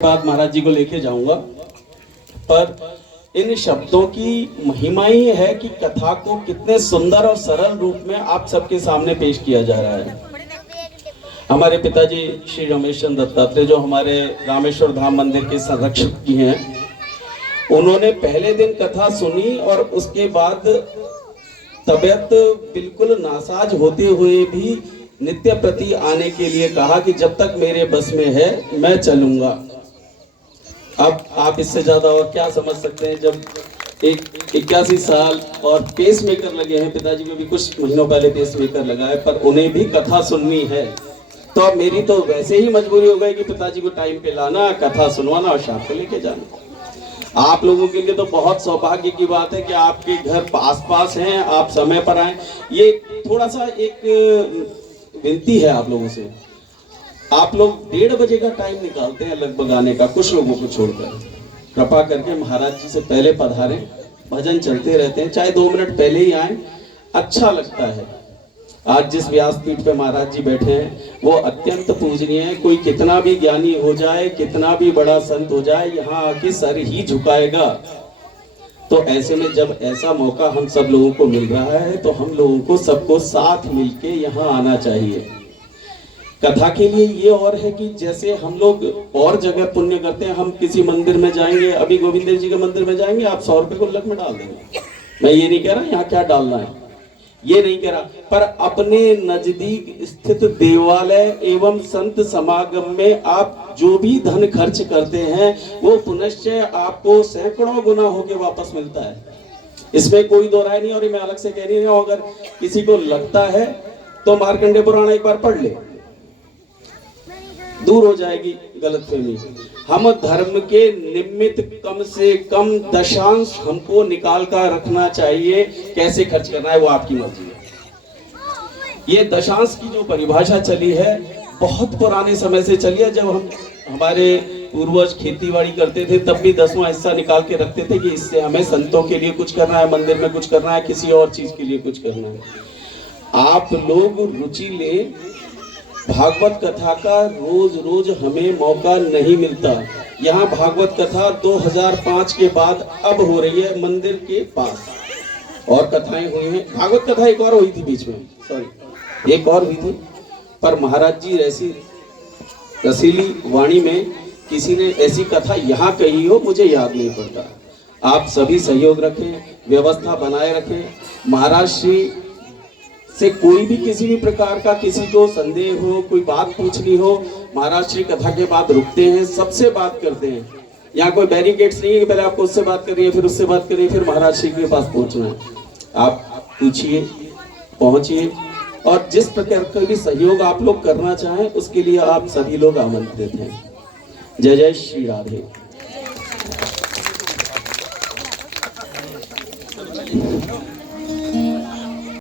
बाद महाराज जी को लेके जाऊंगा, पर इन शब्दों की महिमा ही है कि कथा को कितने सुंदर और सरल रूप में आप सबके सामने पेश किया जा रहा है। हमारे पिताजी श्री रमेश चंद्र दत्तात्रेय, जो हमारे रामेश्वर धाम मंदिर के संरक्षक जी हैं, उन्होंने पहले दिन कथा सुनी और उसके बाद तबीयत बिल्कुल नासाज होते हुए भी नित्य प्रति आने के लिए कहा कि जब तक मेरे बस में है मैं चलूंगा। अब आप इससे ज्यादा और क्या समझ सकते हैं, जब 81 साल और पेस मेकर लगे हैं। पिताजी को भी कुछ महीनों पहले पेस मेकर लगा है, पर उन्हें भी कथा सुननी है। तो अब मेरी तो वैसे ही मजबूरी हो गई कि पिताजी को टाइम पे लाना, कथा सुनवाना और शाम को लेके जाना। आप लोगों के लिए तो बहुत सौभाग्य की बात है कि आपके घर पास पास हैं, आप समय पर आए। ये थोड़ा सा एक विनती है आप लोगों से, आप लोग 1:30 बजे का टाइम निकालते हैं लगभग आने का, कुछ लोगों को छोड़कर। कृपा करके महाराज जी से पहले पधारें, भजन चलते रहते हैं, चाहे 2 मिनट पहले ही आए, अच्छा लगता है। आज जिस व्यासपीठ पे महाराज जी बैठे हैं वो अत्यंत पूजनीय है। कोई कितना भी ज्ञानी हो जाए, कितना भी बड़ा संत हो जाए, यहाँ आके सर ही झुकाएगा। तो ऐसे में जब ऐसा मौका हम सब लोगों को मिल रहा है तो हम लोगों को सबको साथ मिलके यहाँ आना चाहिए। कथा के लिए ये और है कि जैसे हम लोग और जगह पुण्य करते हैं, हम किसी मंदिर में जाएंगे, अभी गोविंद देव जी के मंदिर में जाएंगे, आप 100 रुपए गुल्लक में डाल देंगे। मैं ये नहीं कह रहा यहाँ क्या डालना है, ये नहीं कह रहा, पर अपने नजदीक स्थित देवालय एवं संत समागम में आप जो भी धन खर्च करते हैं वो पुनश्च आपको सैकड़ों गुना होके वापस मिलता है। इसमें कोई दो राय नहीं। और मैं अलग से कह रही हूँ, अगर किसी को लगता है तो मार्कंडेय पुराण एक बार पढ़ ले, दूर हो जाएगी गलतफहमी। हम धर्म के निमित्त कम से कम दशांश हमको निकाल कर रखना चाहिए। कैसे खर्च करना है वो आपकी मर्जी है। ये दशांश की जो परिभाषा चली है बहुत पुराने समय से चली है। जब हमारे पूर्वज खेतीबाड़ी करते थे तब भी 10वां हिस्सा निकाल के रखते थे कि इससे हमें संतों के लिए कुछ करना है, मंदिर में कुछ करना है, किसी और चीज के लिए कुछ करना है। आप लोग रुचि ले, भागवत कथा का रोज रोज हमें मौका नहीं मिलता। यहाँ भागवत कथा 2005 के बाद अब हो रही है मंदिर के पास, और कथाएं हुई हैं। भागवत कथा एक और हुई थी बीच में, सॉरी एक और हुई थी, पर महाराज जी ऐसी रसीली वाणी में किसी ने ऐसी कथा यहाँ कही हो मुझे याद नहीं पड़ता। आप सभी सहयोग रखें, व्यवस्था बनाए रखें। महाराज श्री से कोई भी किसी भी प्रकार का किसी को संदेह हो, कोई बात पूछनी हो, महाराज श्री कथा के बाद रुकते हैं, सबसे बात करते हैं। यहाँ कोई बैरिकेड्स नहीं है कि पहले आपको उससे बात करनी है, फिर उससे बात करिए, फिर महाराज श्री के पास पहुंचना है। आप पूछिए, पहुंचिए, और जिस प्रकार का भी सहयोग आप लोग करना चाहें उसके लिए आप सभी लोग आमंत्रित हैं। जय जय श्री राधे।